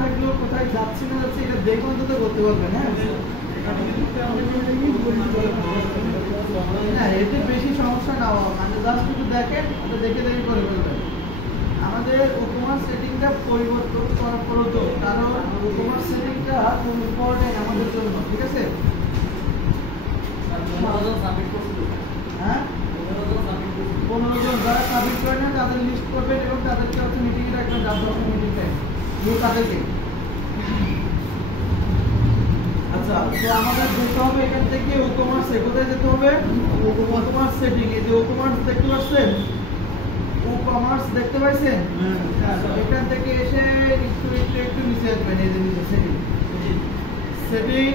থাকলেও কোথায় যাচ্ছি না যাচ্ছি এটা দেখে অন্তত করতে পারবেন। হ্যাঁ, এতে বেশি সমস্যা না হওয়া, মানে জাস্ট একটু দেখেন, ওটা দেখে দেখে করে ফেলবেন। আমাদের উপমার সেটিংটা পরিবর্তন করা প্রয়োজন, কারণ উপমার সেটিংটা খুব ইম্পর্টেন্ট আমাদের জন্য, ঠিক আছে? হ্যাঁ, 15 জন যারা সাবমিট করে না তাদের লিস্ট করবেন এবং তাদেরকে হচ্ছে মিটিংয়ে রাখবেন, ডাব্লিউসি মিটিং টাইম তাদেরকে। আচ্ছা, তো আমাদের যেতে হবে এখান থেকে ই-কমার্সে, কোথায় যেতে হবে? E-commerce setting. এই যে ই-কমার্স দেখতে পাচ্ছেন, ই-কমার্স দেখতে পাচ্ছেন, এখান থেকে এসে একটু নিচে আসবেন, এই যে নিচে সেটিং। সেটিং,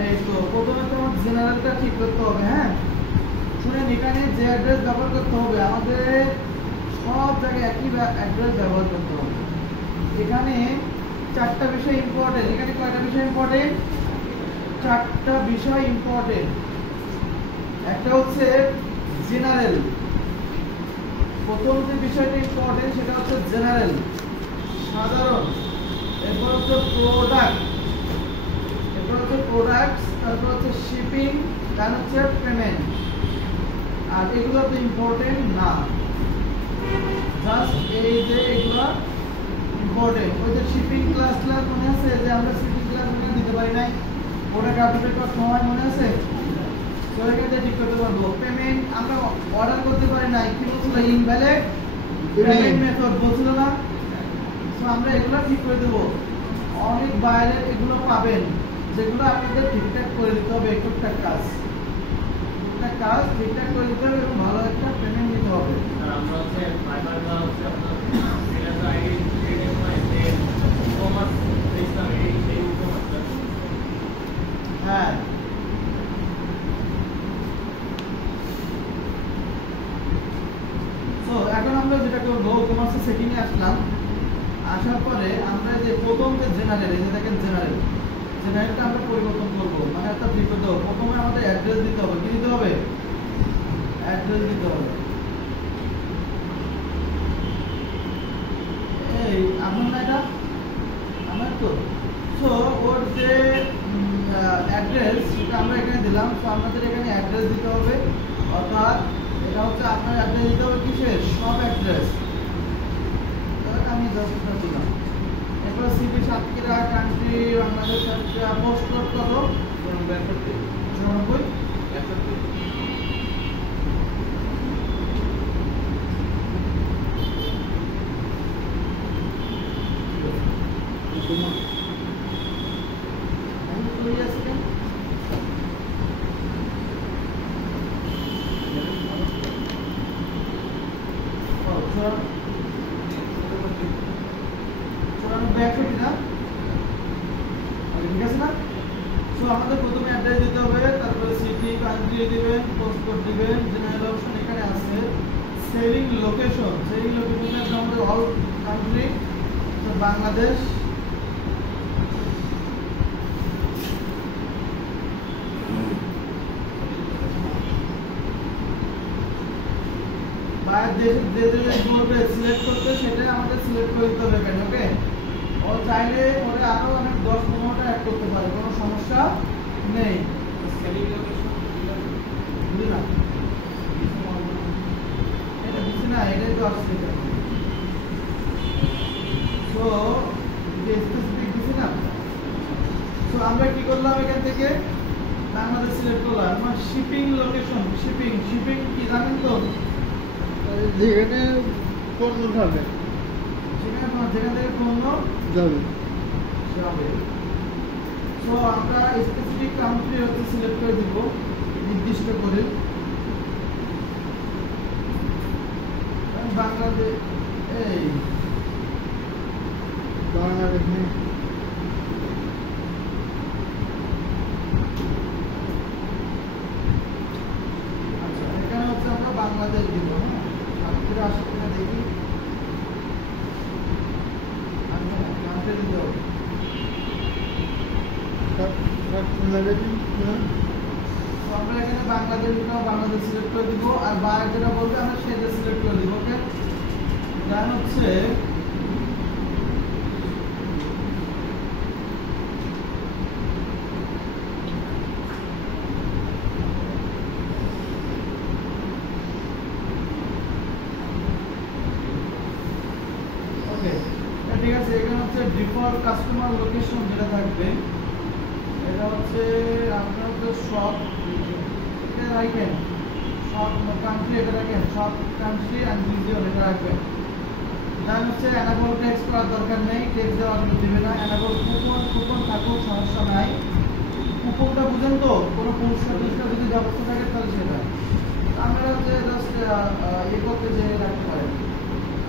এই তো প্রথমে তোমার জেনারেলটা ঠিক করতে হবে। হ্যাঁ, শুনেন, এখানে যে অ্যাড্রেস ব্যবহার করতে হবে আমাদের সব জায়গায় একই অ্যাড্রেস ব্যবহার করতে হবে। এখানে 4টা বিষয় ইম্পর্টেন্ট। এখানে কয়টা বিষয় ইম্পর্টেন্ট? 4টা বিষয় ইম্পর্টেন্ট। একটা হচ্ছে জেনারেল, প্রথম যে বিষয়টা ইম্পর্টেন্ট সেটা হচ্ছে জেনারেল, সাধারণ। এরপর হচ্ছে প্রোডাক্ট, এরপর হচ্ছে প্রোডাক্টস, তারপর হচ্ছে শিপিং, তারপর হচ্ছে পেমেন্ট। আর এগুলো তো ইম্পর্টেন্ট না, জাস্ট এই যে এগুলো ইম্পর্টেন্ট। ওই যে শিপিং ক্লাস মনে আছে যে আমরা শিপিং ক্লাস দিতে পারি নাই, ওটাকে আপডেট করার সময় মনে আছে? তো এখানে ঠিক করতে পারবো। পেমেন্ট আমরা অর্ডার করতে পারি নাই, কি বলছিল? ইনভ্যালিড পেমেন্ট মেথড বলছিল না? তো আমরা এগুলো ঠিক করে দেবো। অনেক বাইরে এগুলো পাবেন যেগুলো আপনাদের ঠিকঠাক করে দিতে হবে, টুকটাক কাজ ঠিকঠাক করে দিতে হবে এবং ভালো একটা পেমেন্ট দিতে হবে। আমরা হচ্ছে ফাইবারটা হচ্ছে আপনার সিলেক্ট আইডি ই-কমার্স সিস্টেম এই ই-কমার্সটা। হ্যাঁ, তো এখন আমরা যেটা করবো, ই-কমার্সের সেটিং এ আসলাম। আসার পরে আমরা যে প্রথম যে জেনারেল, এই যে দেখেন জেনারেলটা আমরা পরিবর্তন করবো, মানে একটা ঠিক করতে হবে। প্রথমে আমাদের অ্যাড্রেস দিতে হবে। কি দিতে হবে? অ্যাড্রেস দিতে হবে। এই আপনার না, এটা আমার তো। সো ওর যে অ্যাড্রেস সেটা আমরা এখানে দিলাম। তো আমাদের এখানে অ্যাড্রেস দিতে হবে, অর্থাৎ এটা হচ্ছে আপনার অ্যাড্রেস দিতে হবে কিসের? সব অ্যাড্রেস। আমি জাস্ট এটা দিলাম। এরপর city Satkhira, country Bangladesh, post code কত? 94 আমাদের প্রথমে অ্যাড্রেস দিতে হবে, তারপরে সিটি, কান্ট্রি দিবেন, পোস্ট কোড দিবেন। জেনারেল অপশন এখানে আছে, সেলিং লোকেশন। সেলিং লোকেশন আমাদের অল কান্ট্রি, বাংলাদেশ। বাইরের দেশে সিলেক্ট করতে সেটা আমাদের সিলেক্ট করে দিতে হবে এখানে। ওকে, ও চাইলে ওরা আরো অনেক 10-15টা অ্যাড করতে পারে, কোনো সমস্যা নেই। বুঝলাম, এটা দিচ্ছি না, এটাই তো আসছে। তো স্পেসিফিক দিচ্ছি না। তো আমরা কি করলাম, এখান থেকে বাংলাদেশ সিলেক্ট করলাম। আমার শিপিং লোকেশন, শিপিং কি জানেন তো? যেখানে পণ্য যাবে, যেখান থেকে পণ্য যাবে। তো আমরা স্পেসিফিক কান্ট্রি হচ্ছে সিলেক্ট করে দিব, নির্দিষ্ট করে। বাংলাদেশ, এই বাংলাদেশ আচ্ছা, এখানে হচ্ছে আমরা বাংলাদেশ দিব। হ্যাঁ, সাতক্ষীরা আসে কিনা দেখি। কান্ট্রি দিতে হবে। আমরা এখানে বাংলাদেশ সিলেক্ট করে দিব, আর বাইরে যেটা বলবে আমরা সেটা সিলেক্ট করে দিব। ওকে, দেন হচ্ছে এখানে হচ্ছে ডিফল্ট কাস্টমার লোকেশন যেটা থাকবে এটা হচ্ছে আপনার হচ্ছে শপ এটা রাখবেন, শপ কান্ট্রি এটা রাখেন, শপ কান্ট্রি অ্যান্ড রিজিয়ন এটা রাখবেন। দেন হচ্ছে অ্যানাবল টেক্সট করার দরকার নেই, টেক্সট দেওয়া দিবে না। অ্যানাবল কুপন থাকুক সমস্যা নাই। কুপনটা বুঝেন তো, কোনো পুরস্কার যদি ব্যবস্থা থাকে তাহলে সেটা আমরা হচ্ছে জাস্ট করতে যে রাখতে পারেন।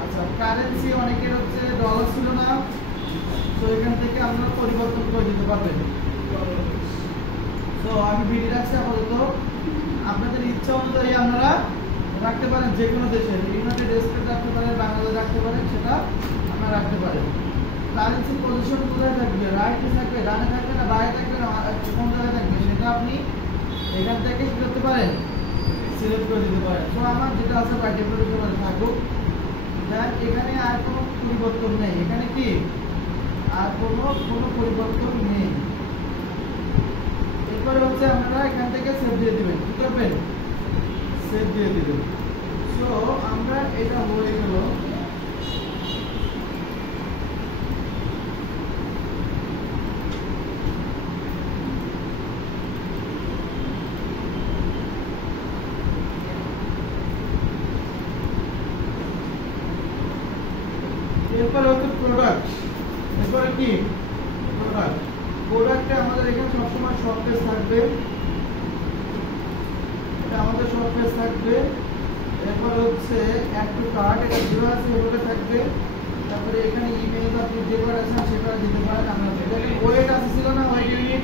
আচ্ছা, কারেন্সি অনেকের হচ্ছে ডলার ছিল না, তো এখান থেকে আমরা পরিবর্তন করে দিতে পারবেন। তো আমি বিডি রাখছি আপাতত, আপনাদের ইচ্ছা অনুযায়ী আপনারা রাখতে পারেন, যে কোনো দেশে ইউনাইটেড স্টেট রাখতে পারেন, বাংলাদেশ রাখতে পারেন, সেটা আপনারা রাখতে পারেন। কারেন্সি পজিশন কোথায় থাকবে, রাইটে থাকবে, ডানে থাকবে না বাইরে থাকবে না কোন জায়গায় থাকবে, সেটা আপনি এখান থেকে কি করতে পারেন, সিলেক্ট করে দিতে পারেন। তো আমার যেটা আছে বাই ডিফল্ট থাকুক। দেন এখানে আর কোনো পরিবর্তন নেই, এখানে কি আর কোনো পরিবর্তন নেই। এরপরে হচ্ছে আপনারা এখান থেকে সেভ দিয়ে দিবেন, কি করবেন, সেভ দিয়ে দিবেন। সো আমরা এটা হয়ে গেল। এরপরে হচ্ছে প্রোডাক্ট। এরপরে কি প্রোডাক্ট, প্রোডাক্টে আমাদের এখানে সবসময় শর্ট পেজ থাকবে, এটা আমাদের শর্ট পেজ থাকবে। এরপর হচ্ছে অ্যাড টু কার্ট, এটা দেওয়া আছে এভাবে থাকবে। তারপরে এখানে ইমেল আপনি যেটা আছে সেটা দিতে পারেন। আমরা এখানে ওয়েট আছে ছিল না, ওয়েট ইউনিট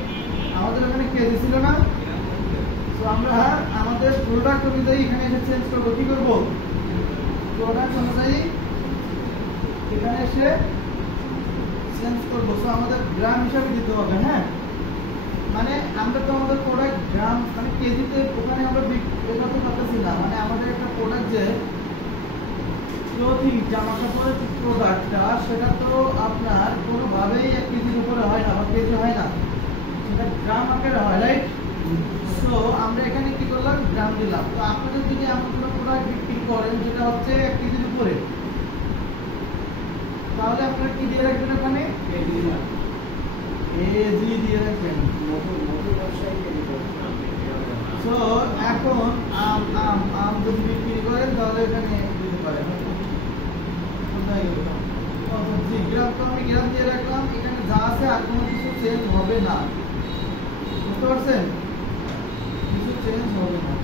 আমাদের এখানে কেজি ছিল না, তো আমরা আমাদের প্রোডাক্ট অনুযায়ী এখানে এসে চেঞ্জ করবো। কি করবো, প্রোডাক্ট অনুযায়ী এখানে এসে চেঞ্জ করবো। সো আমাদের গ্রাম হিসাবে দিতে হবে। হ্যাঁ, মানে আমরা তো আমাদের প্রোডাক্ট গ্রাম মানে কেজিতে ওখানে আমরা এটা তো পাচ্ছি না, মানে আমাদের একটা প্রোডাক্ট যে ক্লোথিং জামা কাপড়ের প্রোডাক্টটা সেটা তো আপনার কোনোভাবেই 1 কেজির উপরে হয় না বা কেজি হয় না, সেটা গ্রাম আকারে হয়, রাইট? সো আমরা এখানে কি করলাম, গ্রাম দিলাম। তো আপনাদের যদি এমন কোনো প্রোডাক্ট বিক্রি করেন যেটা হচ্ছে 1 কেজির উপরে, তাহলে আপনারা কি দিয়ে রাখবেন, ওখানে কেজি দিয়ে রাখবেন। সো এখন আম যদি বিক্রি করেন তাহলে এখানে দিতে পারেন। গ্রাম তো আমি গ্রাম দিয়ে রাখলাম, এখানে যা আছে আর কোনো কিছু চেঞ্জ হবে না, বুঝতে পারছেন? কিছু চেঞ্জ হবে না,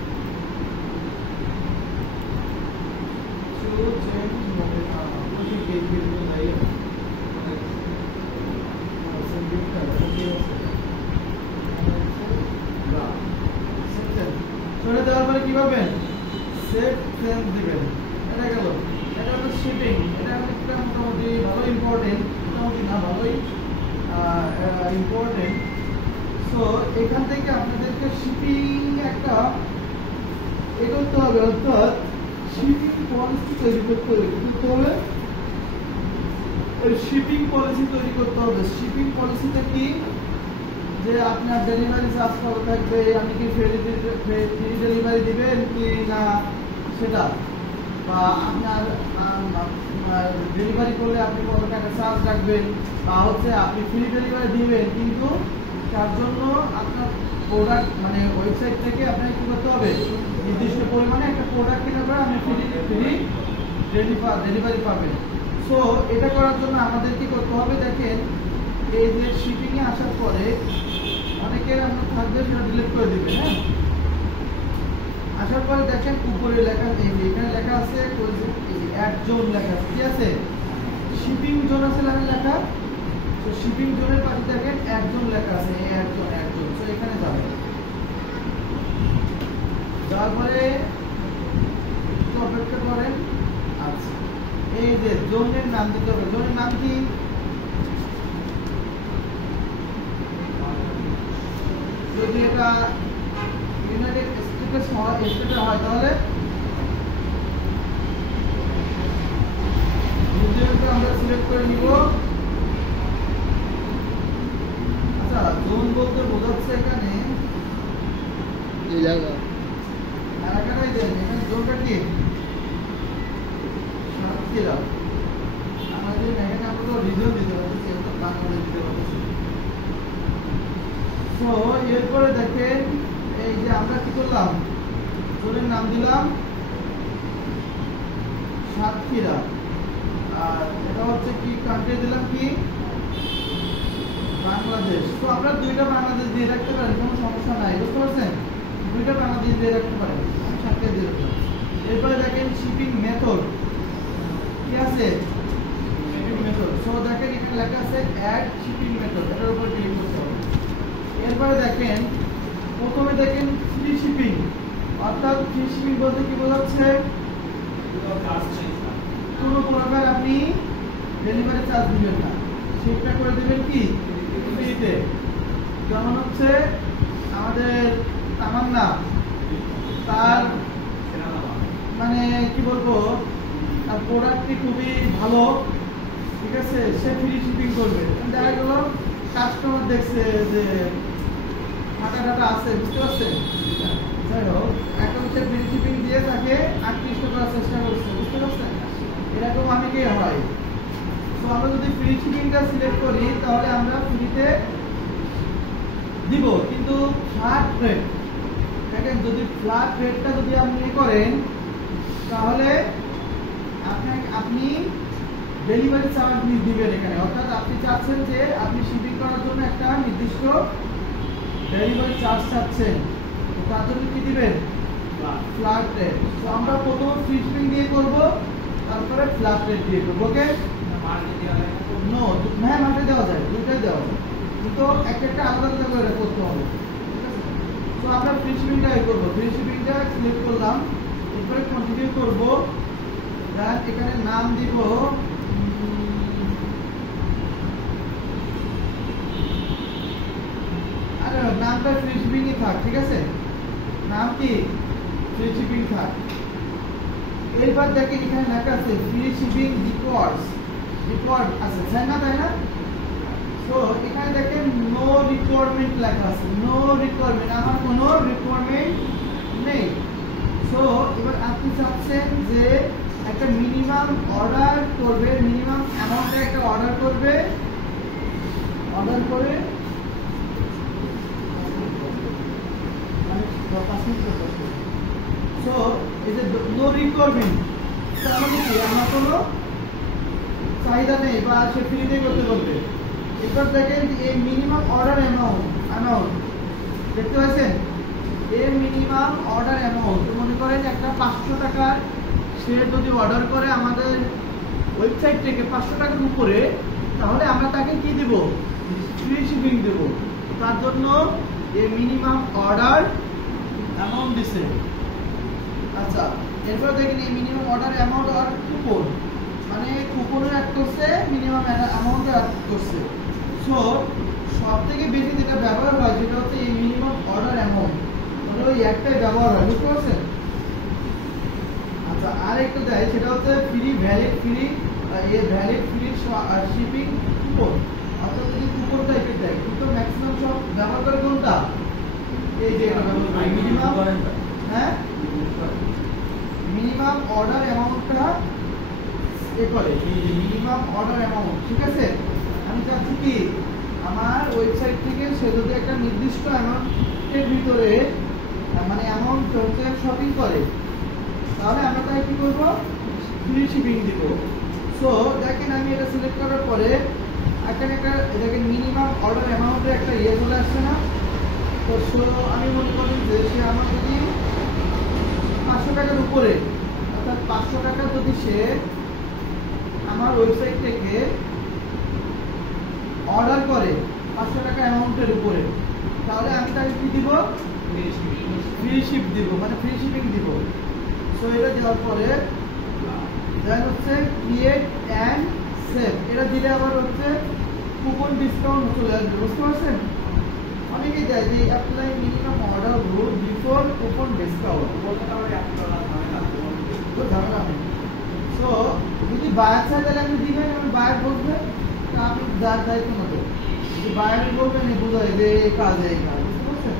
কিছু চেঞ্জ হবে না। দেওয়ার পরে কি করবেন, সেভ চেঞ্জ দিবেন। এটা গেল, এটা হলো শিপিং। এটা একটা মোটামুটি ভালো ইম্পর্টেন্ট, মোটামুটি না ভালোই ইম্পর্টেন্ট। সো এখান থেকে আপনাদেরকে শিপিং একটা করতে হবে, অর্থাৎ শিপিং পলিসি তৈরি করতে হবে। শিপিং পলিসি তৈরি করতে হবে। শিপিং পলিসিতে কি, যে আপনার ডেলিভারি চার্জ কত থাকবে, আপনি কি ফ্রি ডেলিভারি দিবেন কি না সেটা, বা আপনার ডেলিভারি করলে আপনি কত টাকা চার্জ রাখবেন, বা হচ্ছে আপনি ফ্রি ডেলিভারি দিবেন কিন্তু তার জন্য আপনার প্রোডাক্ট মানে ওয়েবসাইট থেকে আপনাকে কি করতে হবে, নির্দিষ্ট পরিমাণে একটা প্রোডাক্ট কিনে পরে আপনি ফ্রি ডেলিভারি পাবেন। সো এটা করার জন্য আমাদের কি করতে হবে, দেখেন এই যে শিপিংয়ে আসার পরে অনেকের আমরা থাকবে সেটা ডিলিট করে দিবে। হ্যাঁ, আসার পরে দেখেন উপরে লেখা, এখানে লেখা আছে অ্যাড জোন লেখা আছে, কি আছে, শিপিং জোন আছে লেখা। তো শিপিং জোনের পাশে দেখেন অ্যাড জোন লেখা আছে, এই অ্যাড জোন। তো এখানে যাবেন, যাওয়ার পরে একটু অপেক্ষা করেন। আচ্ছা, এই যে জোনের নাম দিতে হবে। জোনের নাম কি, যদি এটা ইউনাইটেড স্টেটের হয় তাহলে আমরা সিলেক্ট করে নিব। আচ্ছা, জোন বলতে বোঝাচ্ছে এখানে এলাকাটাই দেন। এখানে জোনটা কি, সাতক্ষীরা। আমাদের এখানে আমরা তো রিজন দিতে হবে। আপনাদের দিতে পারতেছি। তো এরপরে দেখেন এই যে আমরা কি করলাম, জোনের নাম দিলাম সাতক্ষীরা, আর এটা হচ্ছে কি কান্ট্রি দিলাম কি বাংলাদেশ। তো আপনারা দুইটা বাংলাদেশ দিয়ে রাখতে পারেন, কোনো সমস্যা নাই, বুঝতে পারছেন? দুইটা বাংলাদেশ দিয়ে রাখতে পারেন, আমি সাতক্ষীরা দিয়ে রাখলাম। এরপরে দেখেন শিপিং মেথড কি আছে, শিপিং মেথড। সো দেখেন এখানে লেখা আছে অ্যাড শিপিং মেথড, এটার উপর ক্লিক করতে হবে। এরপরে দেখেন প্রথমে দেখেন ফ্রি শিপিং, অর্থাৎ ফ্রি শিপিং বলতে কি বোঝাচ্ছে, কোনো প্রকার আপনি ডেলিভারি চার্জ দিবেন না, সেটা করে দিবেন কি ফ্রিতে। যেমন হচ্ছে আমাদের তামান্না, তার মানে কি বলবো, তার প্রোডাক্টটি খুবই ভালো, ঠিক আছে, সে ফ্রি শিপিং করবে। দেখা গেল কাস্টমার দেখছে যে ফাটা টাটা আছে, বুঝতে পারছেন, যাই হোক একটা হচ্ছে ফ্রি শিপিং দিয়ে তাকে আকৃষ্ট করার চেষ্টা করছে, বুঝতে পারছেন, এরকম অনেকেই হয়। তো আমরা যদি ফ্রি শিপিংটা সিলেক্ট করি তাহলে আমরা ফ্রিতে দিব, কিন্তু ফ্ল্যাট রেট, দেখেন যদি ফ্ল্যাট রেটটা যদি আপনি করেন তাহলে আপনি ডেলিভারি চার্জ দিবেন এখানে, অর্থাৎ আপনি চাচ্ছেন যে আপনি শিপিং করার জন্য একটা নির্দিষ্ট ডেলিভারি চার্জ চাচ্ছেন, তার জন্য কি দিবেন ফ্ল্যাট রেট। তো আমরা প্রথমে ফ্রি শিপিং দিয়ে করব, তারপরে ফ্ল্যাট রেট দিয়ে করব। ওকে, নো হ্যাঁ মাঠে দেওয়া যায়, দুইটাই দেওয়া যায়, কিন্তু একটা আলাদা আলাদা করে করতে হবে। তো আমরা ফ্রি শিপিংটাই করবো, ফ্রি শিপিংটা সিলেক্ট করলাম, এরপরে কন্টিনিউ করব। দেন এখানে নাম দিব আরে নামটা ফ্রি শিপিংই থাক, ঠিক আছে, নাম কি ফ্রি শিপিং থাক। এরপর দেখেন এখানে লেখা আছে ফ্রি শিপিং রিকোয়ার্ড আছে, তাই না? তো এখানে দেখেন নো রিকোয়ারমেন্ট লেখা আছে, নো রিকোয়ারমেন্ট, আমার কোনো রিকোয়ারমেন্ট নেই। সো এবার আপনি চাচ্ছেন যে একটা মিনিমাম অর্ডার করবে, মিনিমাম অ্যামাউন্টে একটা অর্ডার করবে, অর্ডার করে সো এই যে নো রিকোয়ারমেন্ট, তার মানে কি আমার কোনো চাহিদা নেই বা সে ফ্রিতে করতে বলবে। এরপর দেখেন এই মিনিমাম অর্ডার অ্যামাউন্ট দেখতে পাচ্ছেন, এই মিনিমাম অর্ডার অ্যামাউন্ট মনে করেন একটা 500 টাকা সে যদি অর্ডার করে আমাদের ওয়েবসাইট থেকে 500 টাকার উপরে, তাহলে আমরা তাকে কি দেব ফ্রি শিপিং দেব। তার জন্য এই মিনিমাম অর্ডার অ্যামাউন্ট দিছে। আচ্ছা, এরপর দেখেন এই মিনিমাম অর্ডার অ্যামাউন্ট আর কুপন, মানে কুপনও অ্যাড করছে, মিনিমাম অ্যামাউন্টও অ্যাড করছে। সো সব থেকে বেশি যেটা ব্যবহার হয় সেটা হচ্ছে এই মিনিমাম অর্ডার অ্যামাউন্ট, মানে ওই একটাই ব্যবহার হয়, বুঝতে পারছেন? আচ্ছা, আর একটু দেয় সেটা হচ্ছে ভ্যালিড ফ্রি শিপিং কুপন, অর্থাৎ যদি কুপন টাইপের দেয়, কিন্তু ম্যাক্সিমাম সব ব্যবহার করে কোনটা, এই যে মিনিমাম, হ্যাঁ মিনিমাম অর্ডার অ্যামাউন্টটা এ করে, এই যে মিনিমাম অর্ডার অ্যামাউন্ট, ঠিক আছে। আমি চাচ্ছি কি আমার ওয়েবসাইট থেকে সে যদি একটা নির্দিষ্ট অ্যামাউন্টের ভিতরে মানে অ্যামাউন্ট শপিং করে, তাহলে আমরা তাই কি করবো ফ্রি শিপিং দিব। সো দেখেন আমি এটা সিলেক্ট করার পরে এখানে একটা দেখেন মিনিমাম অর্ডার অ্যামাউন্টের একটা ইয়ে চলে আসছে না। তো আমি মনে করি যে সে আমার যদি 500 টাকার উপরে, অর্থাৎ 500 টাকা যদি সে আমার ওয়েবসাইট থেকে অর্ডার করে 500 টাকা অ্যামাউন্টের উপরে, তাহলে আমি তাকে কি দিব ফ্রি শিপ দিব, মানে ফ্রি শিপিং দিব। সো এটা দেওয়ার পরে দেন হচ্ছে ক্রিয়েট অ্যান্ড সেভ, এটা দিলে আবার হচ্ছে কুপন ডিসকাউন্ট চলে আসবে, বুঝতে পারছেন? অনেকেই দেয় যে apply minimum order rule before coupon discount, ঝামেলা নেই। সো যদি বায়ার চাই তাহলে আপনি দিবেন, আমি বায়ার বলবেন, আপনি যার দায়িত্ব মতো যদি বায়ারই বলবেন বোঝায় যে এই কাজ, বুঝতে পারছেন?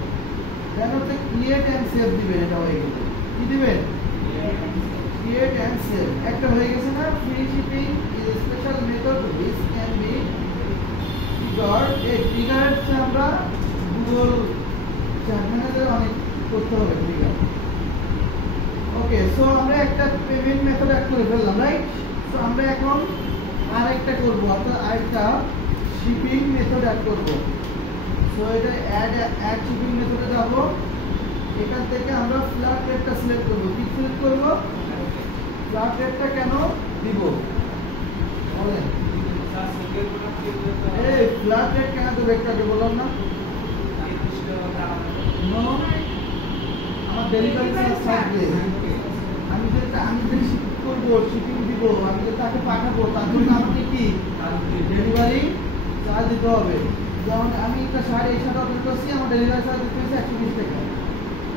দেন হচ্ছে ক্রিয়েট অ্যান্ড সেভ দিবেন, এটা হয়ে গেলে কি দিবেন ক্রিয়েট অ্যান্ড সেভ, একটা হয়ে গেছে না। Free shipping is special method which can be এই ট্রিগারের চেয়ে আমরা গুগল চ্যানেলে অনেক করতে হবে ট্রিগার। ওকে, সো আমরা একটা পেমেন্ট মেথড অ্যাড করে ফেললাম, রাইট? সো আমরা এখন আরেকটা করব, অর্থাৎ আরেকটা শিপিং মেথড অ্যাড করব। সো এটা অ্যাড শিপিং মেথডে যাব। এখান থেকে আমরা ফ্ল্যাট রেটটা সিলেক্ট করব। কি সিলেক্ট করব? ফ্ল্যাট রেটটা কেন দিব বলেন? এই ফ্ল্যাট রেট কেন দেবো একটু আগে বললাম না? নো, আমার ডেলিভারি চার্জ থাকবে। আমি যে শিপিং করবো, শিপিং দিব, আমি যে তাকে পাঠাবো, তার জন্য আমাকে কি ডেলিভারি চার্জ দিতে হবে। যেমন আমি একটা শার্ট এই শার্ট অর্ডার করছি, আমার ডেলিভারি চার্জ দিতে হচ্ছে 120 টাকা।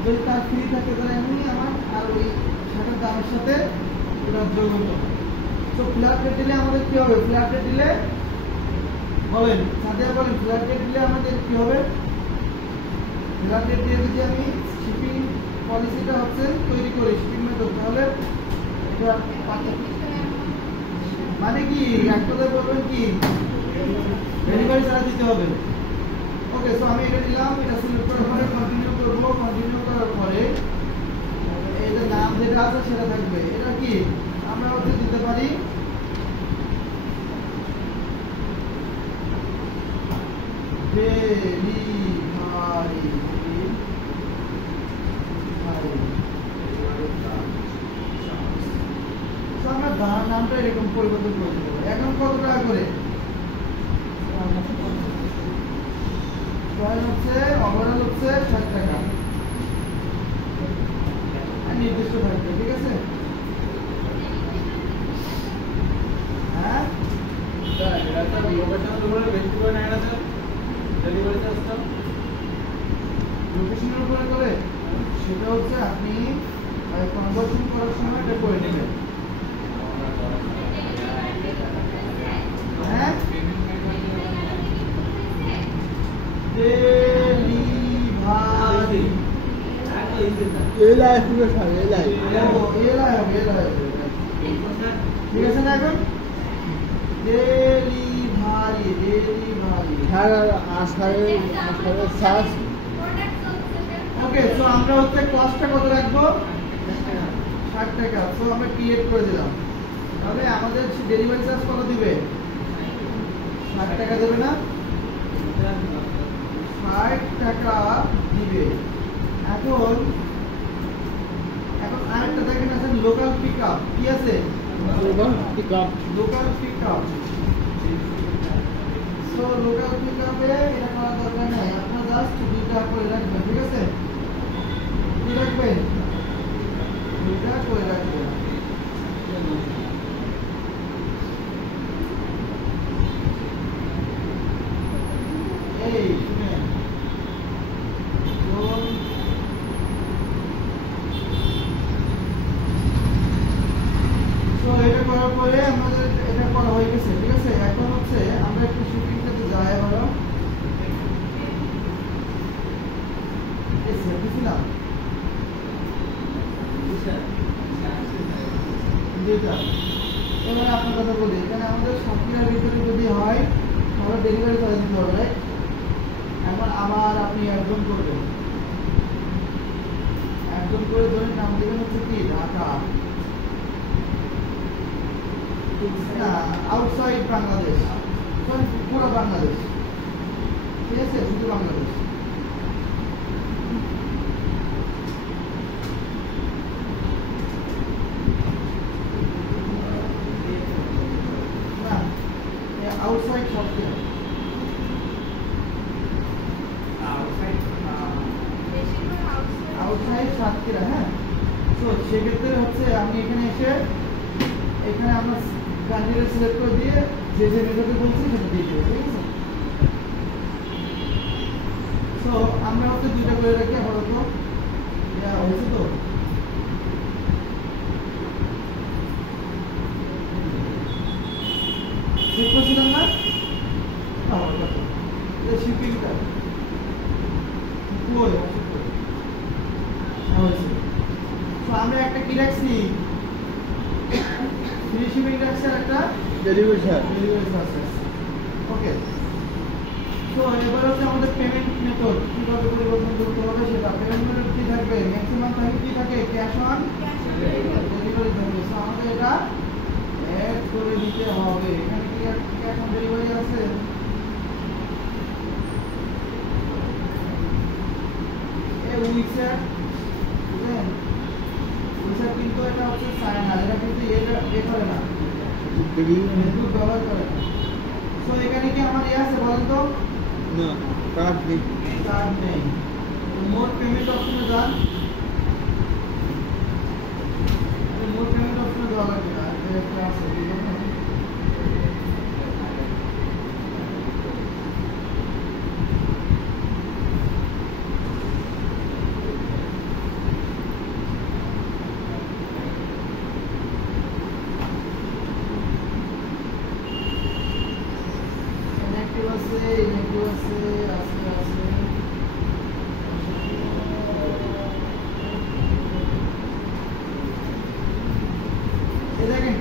যদি তার ফ্রি থাকে তাহলে এমনি আমার আর ওই শার্টের দামের সাথে ওটা যোগ হতো। তো ফ্ল্যাট রেট দিলে আমাদের কি হবে? ফ্ল্যাট রেট দিলে বলেন, সাদিয়া বলেন, ফ্ল্যাট রেট দিলে আমাদের কি হবে? ফ্ল্যাট রেট দিয়ে যদি আমি শিপিং পলিসিটা হচ্ছে তৈরি করি, শিপিং মেথড, তাহলে এটা মানে কি একটাতে বলবেন কি ডেলিভারি চার্জ দিতে হবে। ওকে, সো আমি এটা দিলাম, এটা সিলেক্ট করার পরে কন্টিনিউ করব। কন্টিনিউ করার পরে এটা নাম যেটা আছে সেটা থাকবে। এটা কি আমরা হচ্ছে দিতে পারি ডেলিভারি। আমরা নামটা এরকম পরিবর্তন করে দেবো। এখন কত টাকা করে? হচ্ছে ওভারঅল হচ্ছে 60 টাকা, নির্দিষ্ট থাকবে, ঠিক আছে? হ্যাঁ, লোকেশনের উপরে করে সেটা হচ্ছে আপনি কনভার্সন করার সময় এটা করে নেবেন। হ্যাঁ, ডেলিভারি এলাই পুরো সব এলাই ঠিক আছে না? এখন ডেলিভারি সার আসারের সার্চ। ওকে, সো আমরা হচ্ছে কস্টটা কত রাখবো? 60 টাকা। সো আমরা ক্রিয়েট করে দিলাম। তাহলে আমাদের ডেলিভারি চার্জ কত দিবে? 60 টাকা দেবে না? 60 টাকা দিবে। এখন আরেকটা দেখেন আছে লোকাল পিকআপ। কি আছে? Local pickup. সো লোকাল পিকআপে এটা করার দরকার নাই, আপনারা জাস্ট 2 টাকা করে রাখবেন, ঠিক আছে? কি রাখবেন? 2 টাকা করে রাখবেন। এই শুনেন, তো এটা করার পরে আমাদের এটা করা হয়ে গেছে, ঠিক আছে? এখন হচ্ছে আমরা একটু শিপিংটাতে যাই। আবারও দিয়েছিলাম দুইটা। এবার আপনার কথা বলি, এখানে আমাদের সাতক্ষীরার ভিতরে যদি হয় তাহলে ডেলিভারি চার্জ দিতে হবে, রাইট? এখন আবার আপনি একজন করবেন, একজন করে ধরে নাম দেবেন হচ্ছে কি ঢাকা, আউটসাইড বাংলাদেশ, পুরো বাংলাদেশ, ঠিক আছে? শুধু Bangladesh. Outside software, outside Satkhira. হ্যাঁ, তো সেক্ষেত্রে হচ্ছে আপনি এখানে এসে এখানে আমরা কান্ট্রি সিলেক্ট করে দিয়ে যে মেথডে বলছি সেটা দিয়ে দেবো, ঠিক আছে? সো আমরা হচ্ছে 2টা করে রাখি। আপাতত হয়েছে তো চেক করছিলাম না? শিপিংটা আমরা একটা কি রাখছি? ফ্রি শিপিং রাখছি আর একটা ডেলিভারি চার্জ। ওকে, তো এবার হচ্ছে আমাদের পেমেন্ট মেথড কিভাবে পরিবর্তন করতে হবে সেটা পেমেন্ট মেথড কি থাকবে ম্যাক্সিমাম থাকে কি থাকে ক্যাশ অন ডেলিভারি থাকবে সো আমাদের এটা অ্যাড করে দিতে হবে এখানে কি ক্যাশ অন ডেলিভারি আছে এই উইসেট বুঝলেন উইসেট কিন্তু এটা হচ্ছে চায়না এটা কিন্তু এ করে না নেটওয়ার্ক ব্যবহার করে না সো এখানে কি আমার আছে বলেন তো না কার্ড নেই কার্ড নেই মোড পেমেন্ট অপশনে যান মোড পেমেন্ট অপশনে যাওয়া লাগবে না এটা আছে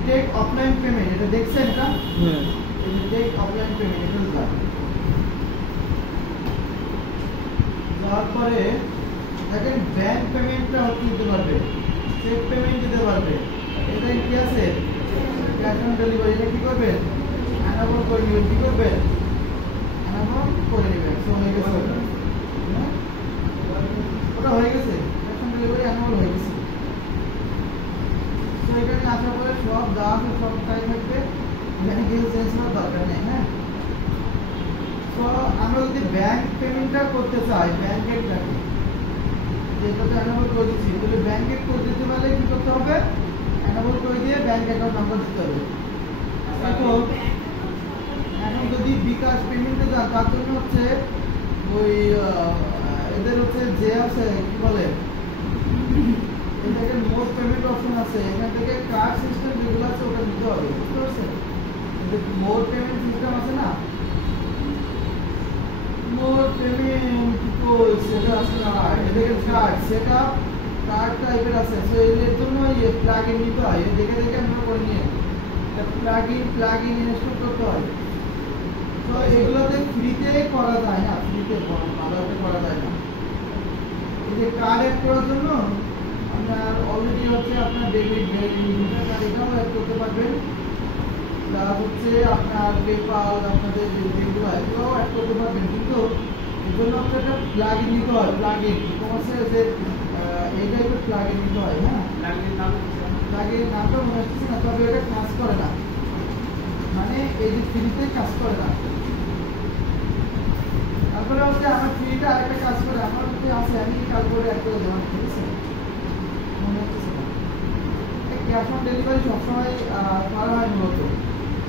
টেক অফলাইন পেমেন্ট এটা দেখছেন এটা হ্যাঁ এই টেক অফলাইন পেমেন্ট এটা যান তারপরে দেখেন ব্যাংক পেমেন্টটা দিতে পারবে চেক পেমেন্ট দিতে পারবে এটা কি আছে ক্যাশ অন ডেলিভারি এটা কি করবে অ্যানাবল করে নেবেন কি করবে অ্যানাবল করে নেবেন সো হয়ে গেছে ওটা হয়ে গেছে ক্যাশ অন ডেলিভারি অ্যানাবল হয়ে গেছে তো এখানে আসার পরে সব দেওয়া আছে সব টাই থাকবে এখানে কিছু চেঞ্জ করার দরকার নেই হ্যাঁ তো আমরা যদি ব্যাংক পেমেন্টটা করতে চাই ব্যাংকের টাকা যেটা অ্যানাবল করে দিচ্ছি তাহলে ব্যাংকে করে দিতে পারলে কি করতে হবে অ্যানাবল করে দিয়ে ব্যাংক অ্যাকাউন্ট নাম্বার দিতে হবে এখন যদি বিকাশ পেমেন্টে যান তার জন্য হচ্ছে ওই এদের হচ্ছে যে আছে কি বলে এটাকে মোড পেমেন্ট অপশন আছে এখান থেকে কার্ড সিস্টেম যেগুলো আছে ওটা দিতে হবে বুঝতে পারছেন মোড পেমেন্ট সিস্টেম আছে না মোড পেমেন্ট কই সেটা আছে না এটাকে কার্ড সেটা কার্ড টাইপের আছে সো এর জন্য এই প্লাগইন নিতে হয় দেখে দেখে আমরা করে নিয়ে প্লাগইন ইনস্টল করতে হয় তো এগুলোতে ফ্রিতে করা যায় না ফ্রিতে আলাদা করা যায় না এই যে কার্ড অ্যাড করার জন্য আপনার অলরেডি হচ্ছে আপনার ডেবিট কার্ড এটাও অ্যাড করতে পারবেন প্লাস হচ্ছে আপনার পেপাল আপনাদের যেগুলো এগুলোও অ্যাড করতে পারবেন কিন্তু এর জন্য আপনার একটা প্লাগইন নিতে হয় প্লাগইন কমার্সের যে এই টাইপের প্লাগইন নিতে হয় হ্যাঁ প্লাগইন নামটা মনে হচ্ছে না তবে এটা কাজ করে না মানে এই যে ফ্রিতে কাজ করে না তারপরে হচ্ছে আমার ফ্রিটা আরেকটা কাজ করে আমার যদি আছে আমি কাজ করে অ্যাড করে দেওয়া ঠিক আছে মনে হচ্ছে না ক্যাশ অন ডেলিভারি সবসময় করা হয় মূলত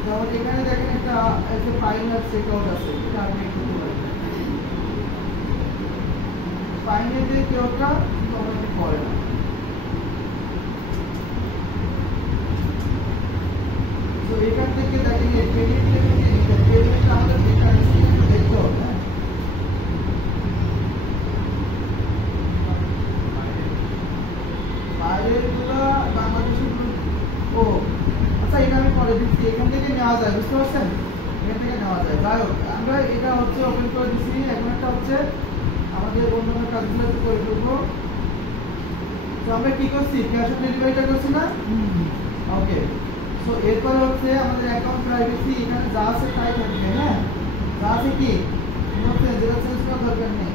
যেমন এখানে দেখেন একটা ফাইনাল চেক আউট আছে এটা আপনি করতে পারেন ফাইনাল যে চেক আউটটা আমাদের করে না তো এখান থেকে দেখেন এই পেমেন্টটা আমাদের দেখতে হবে বাইরেরগুলো বাংলাদেশের ও আচ্ছা এটা আমি পরে দিচ্ছি এখান থেকে নেওয়া যায় বুঝতে পারছেন এখান থেকে নেওয়া যায় যাই হোক আমরা এটা হচ্ছে ওপেন করে দিচ্ছি এখন একটা হচ্ছে আমাদের অন্যান্য কাজগুলো করে ফেলবো তো আমরা কি করছি ক্যাশ অন ডেলিভারিটা করছি না ওকে সো এরপর হচ্ছে আমাদের অ্যাকাউন্ট প্রাইভেসি এখানে যা আছে তাই থাকবে হ্যাঁ যা আছে কি যেটা চেঞ্জ করার দরকার নেই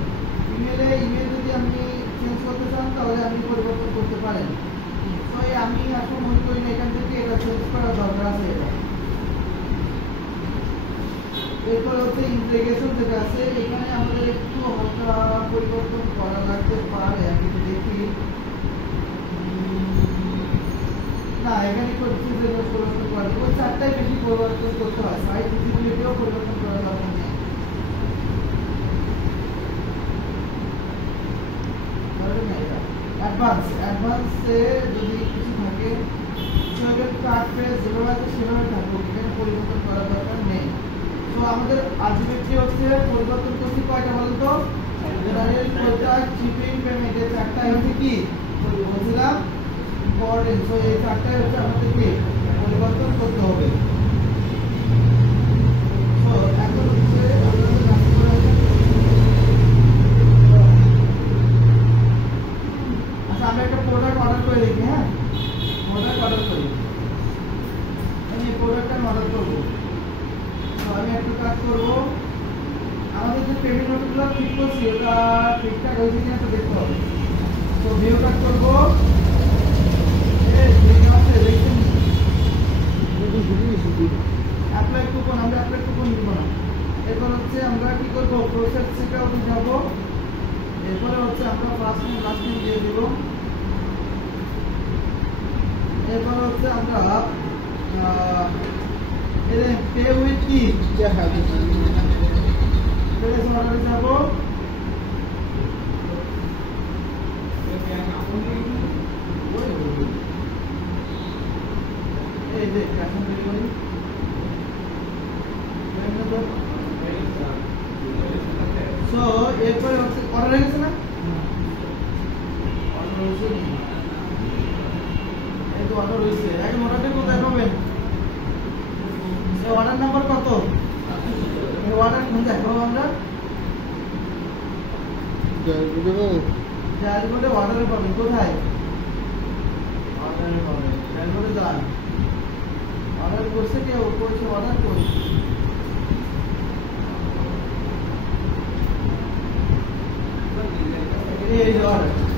ইমেল যদি আপনি চেঞ্জ করতে চান তাহলে আপনি পরিবর্তন করতে পারেন তো আমি এখন মনে করি না এখান থেকে এটা চেঞ্জ করার দরকার আছে এটা এরপর হচ্ছে ইন্টিগ্রেশন যেটা আছে এখানে আমাদের একটু হালকা পরিবর্তন করা লাগতে পারে আমি যদি দেখি না এখানে করছি যে পরিবর্তন করা ওই চারটাই বেশি পরিবর্তন করতে হয় সাইজ ভিজিবিলিটিও পরিবর্তন করা দরকার নেই অ্যাডভান্সে যদি কিছু থাকে সেভাবে কার্ড পেজ যেভাবে আছে সেভাবে থাকবে এখানে পরিবর্তন করার দরকার নেই তো আমাদের আলটিমেটলি হচ্ছে পরিবর্তন করছি কয়টা বলুন তো জেনারেল প্রোডাক্ট শিপিং পেমেন্ট এই চারটাই হচ্ছে কি বলছিলাম ইম্পর্টেন্ট তো এই চারটাই হচ্ছে আমাদের কি পরিবর্তন করতে হবে তো এখন হচ্ছে যেগুলো ঠিক করছি ওটা ঠিকঠাক হয়েছে কিনা তো দেখতে হবে। তো ভিউ কাট করবো, অ্যাপ্লাই কুপন, আমরা অ্যাপ্লাই কুপন দিব না। এরপর হচ্ছে আমরা কি করবো, প্রসেস চেকআউটে যাব। এরপরে হচ্ছে আমরা ফার্স্ট নেম লাস্ট নেম দিয়ে দিব। এরপর হচ্ছে আমরা পে উইথ কি প্লেস অর্ডারে যাব। এই যে ক্যাশ অন ডেলিভারি সো এরপরে হচ্ছে অর্ডার হয়ে গেছে না, অর্ডার হয়েছে, এই তো অর্ডার হয়েছে। এখন অর্ডারটা কোথায় পাবেন, অর্ডার নাম্বার কত, অর্ডার কোন দেখাবো আমরা, ড্যাশবোর্ডে অর্ডারে পাবেন। কোথায় অর্ডারে পাবেন, ড্যাশবোর্ডে যান। অর্ডার করছে কেউ, করছে অর্ডার করছে, এই অর্ডার